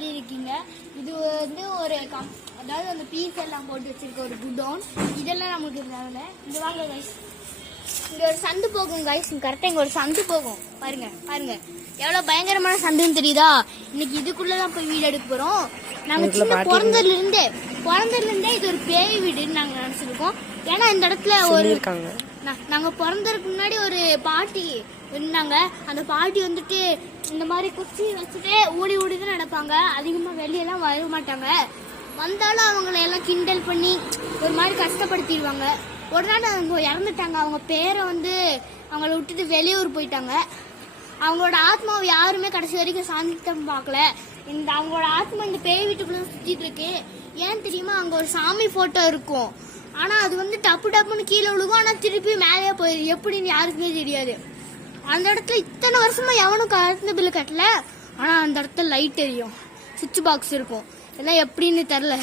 எப்படி இருக்கீங்க? இது வந்து ஒரு அதாவது அந்த பீஸ் எல்லாம் போட்டு வச்சிருக்க ஒரு குடோன். இதெல்லாம் நமக்கு இருந்தாங்க. இந்த வாங்க கைஸ், இங்க ஒரு சந்து போகும் கைஸ். கரெக்டா இங்க ஒரு சந்து போகும். பாருங்க பாருங்க எவ்வளவு பயங்கரமான சந்துன்னு தெரியுதா? இன்னைக்கு இதுக்குள்ளதான் போய் வீடு எடுக்க போறோம். நாங்க சின்ன பிறந்ததுல இருந்தே இது ஒரு பேய் வீடுன்னு நாங்க நினைச்சிருக்கோம். ஏன்னா இந்த இடத்துல ஒரு நாங்க பிறந்ததுக்கு முன்னாடி ஒரு பாட்டி இருந்தாங்க. அந்த பாட்டி வந்துட்டு இந்த மாதிரி குச்சி வச்சுட்டு ஓடி ஓடிதான் நடப்பாங்க. அதிகமா வெளியெல்லாம் வர மாட்டாங்க. வந்தாலும் அவங்கள எல்லாம் கிண்டல் பண்ணி ஒரு மாதிரி கஷ்டப்படுத்திடுவாங்க. ஒரு நாள் அவங்க இறந்துட்டாங்க. அவங்க பேரை வந்து அவங்கள விட்டுட்டு வெளியூர் போயிட்டாங்க. அவங்களோட ஆத்மாவை யாருமே கடைசி வரைக்கும் சாந்தம் பார்க்கல. அவங்களோட ஆத்மா இந்த பேய் வீட்டுக்குள்ள சுத்திட்டு இருக்கு. ஏன் தெரியுமா? அங்க ஒரு சாமி போட்டோ இருக்கும். ஆனா அது வந்து டப்பு டப்புன்னு கீழே விழுகும். ஆனா திருப்பி மேலேயே போயிடும். எப்படின்னு யாருக்குமே தெரியாது. அந்த இடத்துல இத்தனை வருஷமா எவனும் கரண்ட் பில்லு கட்டல. ஆனா அந்த இடத்துல லைட் எரியும், சுவிட்ச் பாக்ஸ் இருக்கும். எல்லாம் எப்படின்னு தெரியல.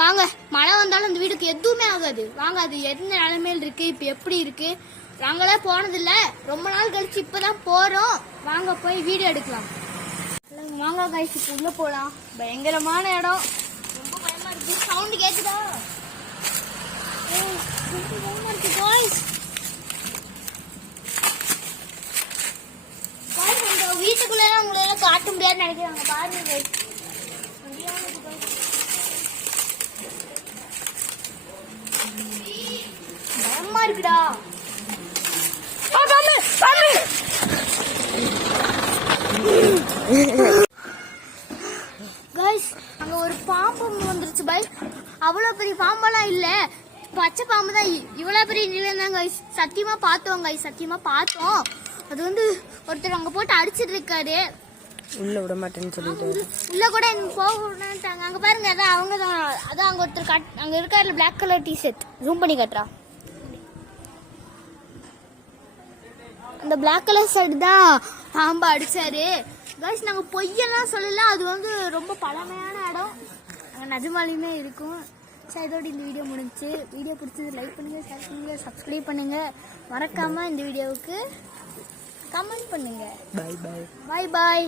வாங்க, மழை வந்தாலும் அந்த வீட்டுக்கு எதுவுமே ஆகாது. வாங்க, அது என்ன நிலைமையில இருக்கு, இப்ப எப்படி இருக்கு. நாங்களாம் போனதில்ல, ரொம்ப நாள் கழிச்சு இப்பதான் போறோம். வாங்க போய் வீடியோ எடுக்கலாம். வாங்க கைஸ், இப்ப உள்ள போலாம். பயங்கரமான இடம், ரொம்ப பயமா இருக்கு. சவுண்ட் கேக்குதா? பயமா இருக்கு கைஸ். பாருங்க, வீட்டுக்குள்ள உங்களை எல்லாம் காட்ட முடியாதுன்னு நினைக்கிறாங்க. பாருங்க கைஸ், பயமா இருக்குடா. கைஸ், அங்க ஒரு பாம்பு வந்துருச்சு பாய். அவ்வளவு பெரிய பாம்பெல்லாம் இல்ல, பச்சை பாம்பு தான். இவ்வளவு பெரிய நிலம் தான் கைஸ். சத்தியமா பார்த்தோம் கைஸ், சத்தியமா பார்த்தோம். அது வந்து ஒருத்தர் அங்க போட்டு அடிச்சிட்டு இருக்காரு. உள்ள விட மாட்டேன்னு சொல்லிட்டு உள்ள கூட போக விடாட்டாங்க. அங்க பாருங்க, அதான் அவங்க தான். அதான் அங்க ஒருத்தர் அங்க இருக்காரு, பிளாக் கலர் டிஷர்ட். ஜூம் பண்ணி காட்டுறா. அந்த பிளாக் கலர் ஷர்ட் தான் பாம்பு அடிச்சாரு. கைஸ், நாங்க பொய்யெல்லாம் சொல்லல. அது வந்து ரொம்ப பழமையான இடம். அங்க நிஜமாலையுமே இருக்கும். சரி, இதோட இந்த வீடியோ முடிஞ்சு. வீடியோ பிடிச்சது லைக் பண்ணுங்க, ஷேர் பண்ணுங்க, சப்ஸ்கிரைப் பண்ணுங்க. மறக்காம இந்த வீடியோவுக்கு கமெண்ட் பண்ணுங்க. பாய் பாய். பாய் பாய்.